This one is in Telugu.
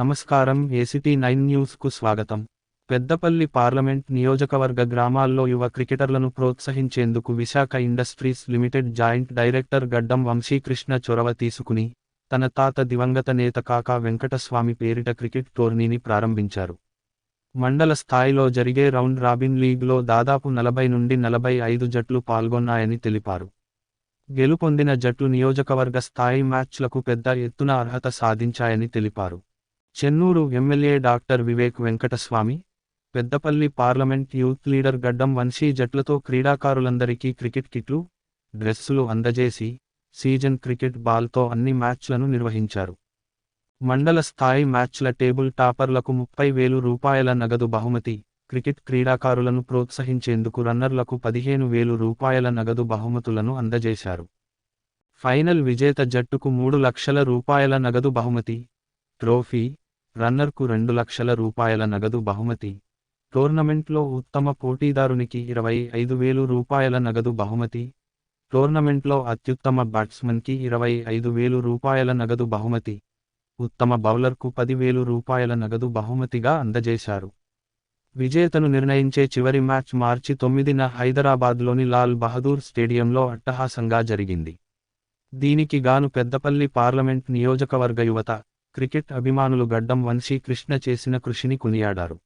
నమస్కారం ACT9 న్యూస్కు స్వాగతం. పెద్దపల్లి పార్లమెంట్ నియోజకవర్గ గ్రామాల్లో యువ క్రికెటర్లను ప్రోత్సహించేందుకు Visakha industries limited joint director గడ్డం వంశీకృష్ణ చొరవ తీసుకుని, తన తాత దివంగత నేత కాకా వెంకటస్వామి పేరిట క్రికెట్ టోర్నీని ప్రారంభించారు. మండల స్థాయిలో జరిగే రౌండ్ రాబిన్ లీగ్లో దాదాపు 40 నుండి 45 జట్లు పాల్గొన్నాయని తెలిపారు. గెలుపొందిన జట్లు నియోజకవర్గ స్థాయి మ్యాచ్లకు పెద్ద ఎత్తున అర్హత సాధించాయని తెలిపారు. Chennur MLA doctor Vivek Venkataswamy, Peddapalli parliament youth leader గడ్డం వంశీ జట్లతో క్రీడాకారులందరికీ క్రికెట్ కిట్లు, డ్రెస్సులు అందజేసి, సీజన్ క్రికెట్ బాల్తో అన్ని మ్యాచ్లను నిర్వహించారు. మండల స్థాయి మ్యాచ్ల టేబుల్ టాపర్లకు 30,000 రూపాయల నగదు బహుమతి, క్రికెట్ క్రీడాకారులను ప్రోత్సహించేందుకు రన్నర్లకు 15,000 రూపాయల నగదు బహుమతులను అందజేశారు. ఫైనల్ విజేత జట్టుకు 3 లక్షల రూపాయల నగదు బహుమతి, ట్రోఫీ, రన్నర్కు 2 లక్షల రూపాయల నగదు బహుమతి, టోర్నమెంట్లో ఉత్తమ పోటీదారునికి 25,000 రూపాయల నగదు బహుమతి, టోర్నమెంట్లో అత్యుత్తమ బ్యాట్స్మన్కి 25,000 రూపాయల నగదు బహుమతి, ఉత్తమ బౌలర్కు 10,000 రూపాయల నగదు బహుమతిగా అందజేశారు. విజేతను నిర్ణయించే చివరి మ్యాచ్ మార్చి 9న హైదరాబాద్లోని లాల్ బహదూర్ స్టేడియంలో అట్టహాసంగా జరిగింది. దీనికి గాను పెద్దపల్లి పార్లమెంట్ నియోజకవర్గ యువత, క్రికెట్ అభిమానులు గడ్డం వంశీకృష్ణ చేసిన కృషిని కొనియాడారు.